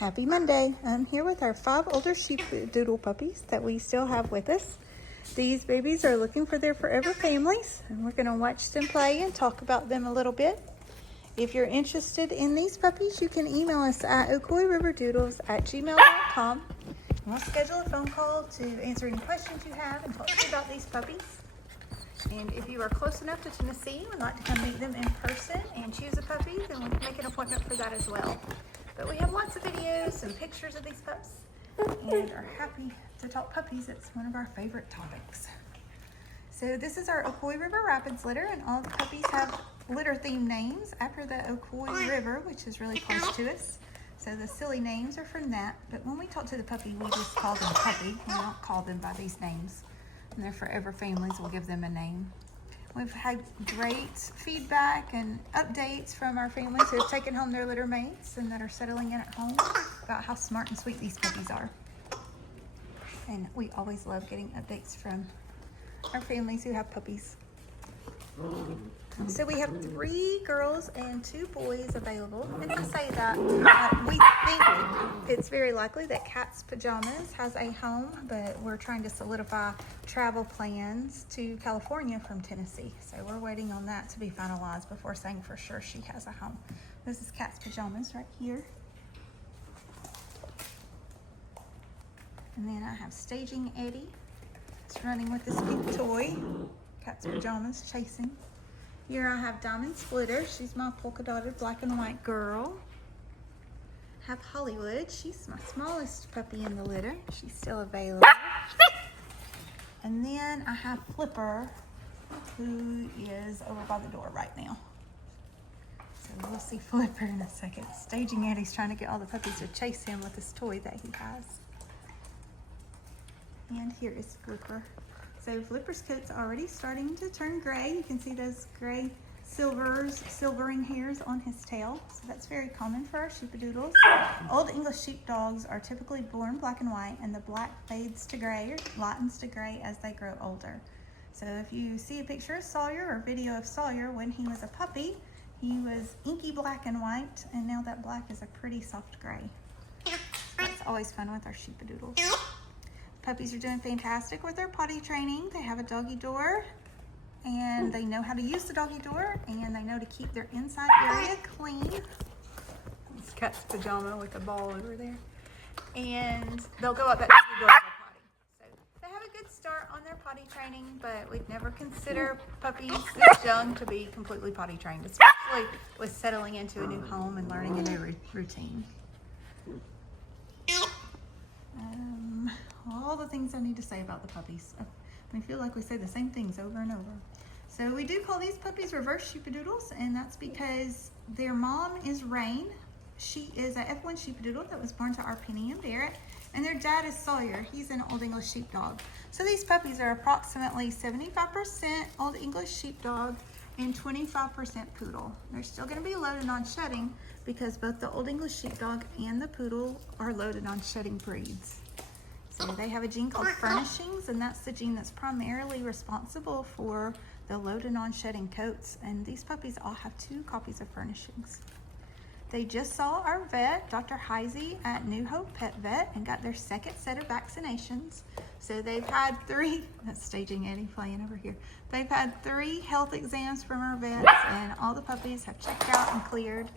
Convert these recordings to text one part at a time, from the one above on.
Happy Monday. I'm here with our 5 older sheepadoodle puppies that we still have with us. These babies are looking for their forever families, and we're going to watch them play and talk about them a little bit. If you're interested in these puppies, you can email us at ocoeeriverdoodles@gmail.com. We'll schedule a phone call to answer any questions you have and talk to you about these puppies. And if you are close enough to Tennessee and would like to come meet them in person and choose a puppy, then we can make an appointment for that as well. But we have lots of videos and pictures of these pups and are happy to talk puppies. It's one of our favorite topics. So this is our Ocoee River Rapids litter, and all the puppies have litter theme names after the Ocoee River, which is really close to us. So the silly names are from that. But when we talk to the puppy, we just call them puppy. We don't call them by these names. And their forever families will give them a name. We've had great feedback and updates from our families who have taken home their litter mates and that are settling in at home about how smart and sweet these puppies are. And we always love getting updates from our families who have puppies. So we have 3 girls and 2 boys available. And I say that we think it's very likely that Cat's Pajamas has a home, but we're trying to solidify travel plans to California from Tennessee. So we're waiting on that to be finalized before saying for sure she has a home. This is Cat's Pajamas right here. And then I have Staging Eddie. It's running with this pink toy. Cat's Pajamas chasing. Here I have Diamond Splitter. She's my polka dotted black and white girl. Have Hollywood. She's my smallest puppy in the litter. She's still available. And then I have Flipper, who is over by the door right now. So we'll see Flipper in a second. Staging Eddie's trying to get all the puppies to chase him with this toy that he has. And here is Flipper. So Flipper's coat's already starting to turn gray. You can see those gray silvering hairs on his tail. So that's very common for our sheepadoodles. Old English sheepdogs are typically born black and white, and the black fades to gray or lightens to gray as they grow older. So if you see a picture of Sawyer or video of Sawyer when he was a puppy, he was inky black and white, and now that black is a pretty soft gray. So that's always fun with our sheepadoodles. Puppies are doing fantastic with their potty training. They have a doggy door, and they know how to use the doggy door, and they know to keep their inside area clean. It's Cat's Pajama with a ball over there. And they'll go up that doggy door to the potty. So they have a good start on their potty training, but we'd never consider puppies this young to be completely potty trained, especially with settling into a new home and learning a new routine. All the things I need to say about the puppies. I feel like we say the same things over and over. So we do call these puppies reverse sheepadoodles, and that's because their mom is Raine. She is a F1 sheepadoodle that was born to our Penny and Barrett, and their dad is Sawyer. He's an Old English sheepdog. So these puppies are approximately 75% Old English sheepdog and 25% poodle. They're still going to be loaded on shedding because both the Old English sheepdog and the poodle are loaded on shedding breeds. So they have a gene called furnishings, and that's the gene that's primarily responsible for the loaded on shedding coats. And these puppies all have 2 copies of furnishings. They just saw our vet, Dr. Heisey, at New Hope Pet Vet, and got their 2nd set of vaccinations. So they've had 3, that's Staging Eddie playing over here. They've had 3 health exams from our vets, and all the puppies have checked out and cleared.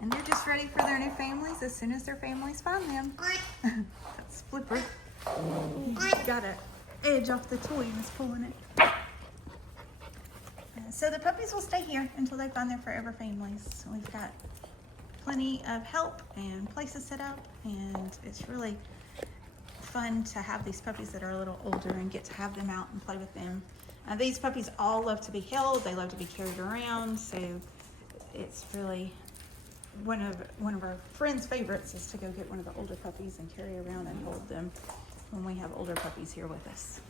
And they're just ready for their new families as soon as their families find them. That's Flipper. He's got an edge off the toy and is pulling it. So the puppies will stay here until they find their forever families. We've got plenty of help and places set up, and it's really fun to have these puppies that are a little older and get to have them out and play with them. These puppies all love to be held. They love to be carried around, so it's really one of our friends' favorites is to go get one of the older puppies and carry around and hold them when we have older puppies here with us.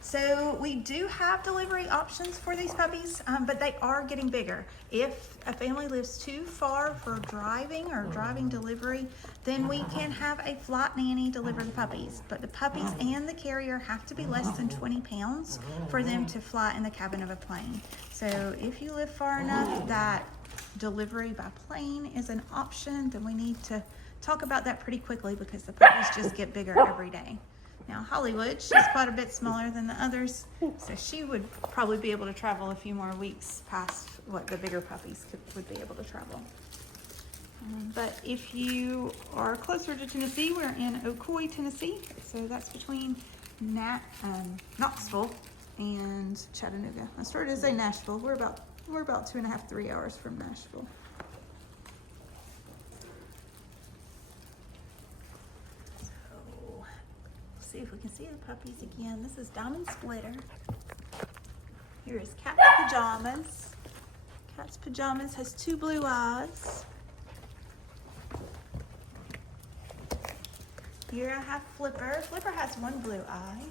So we do have delivery options for these puppies, but they are getting bigger. If a family lives too far for driving or driving delivery, then we can have a flight nanny deliver the puppies. But the puppies and the carrier have to be less than 20 pounds for them to fly in the cabin of a plane. So if you live far enough that delivery by plane is an option, then we need to talk about that pretty quickly because the puppies just get bigger every day. Now Hollywood, she's quite a bit smaller than the others, so she would probably be able to travel a few more weeks past what the bigger puppies would be able to travel. But if you are closer to Tennessee, we're in Ocoee, Tennessee, so that's between Knoxville and Chattanooga. I started to say Nashville. We're about 2.5, 3 hours from Nashville. See if we can see the puppies again. This is Diamond Splitter. Here is Cat's Pajamas. Cat's Pajamas has 2 blue eyes. Here I have Flipper. Flipper has 1 blue eye.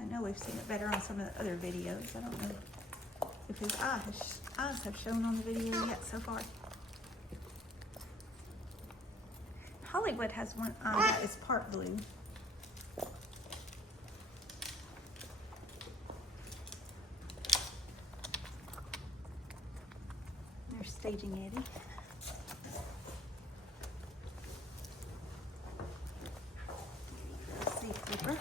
I know we've seen it better on some of the other videos. I don't know if his eyes have shown on the video yet so far. Hollywood has 1 eye that is part blue. There's Staging Eddie. Let's see Flipper.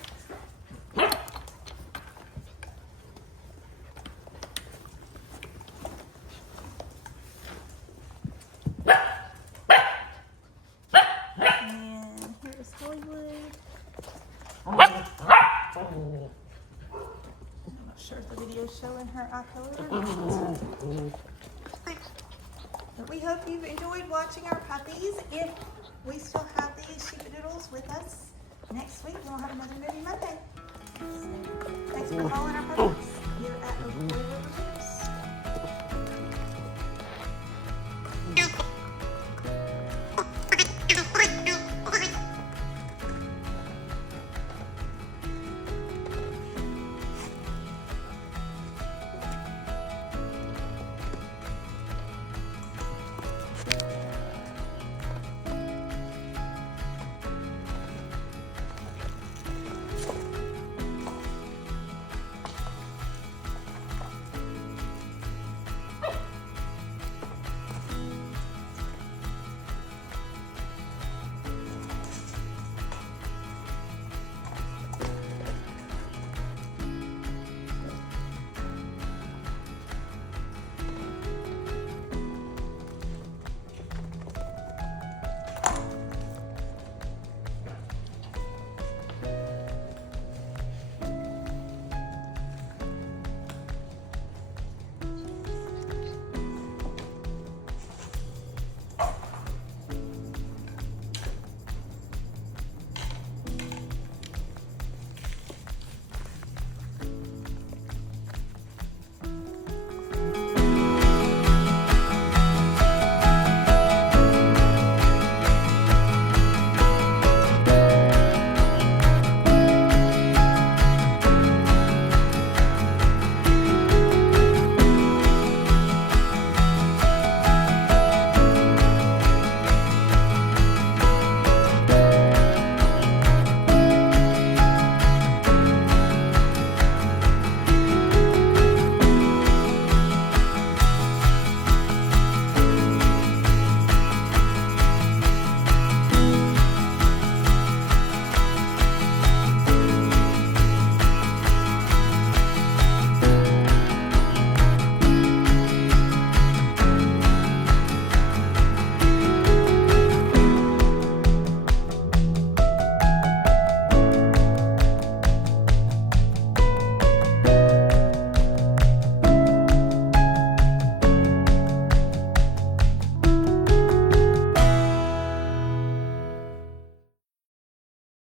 I'm not sure if the video is showing her eye color or not. But we hope you've enjoyed watching our puppies. If we still have these sheepadoodles with us next week, we'll have another movie Monday. So, thanks for following our puppies here at Ocoee.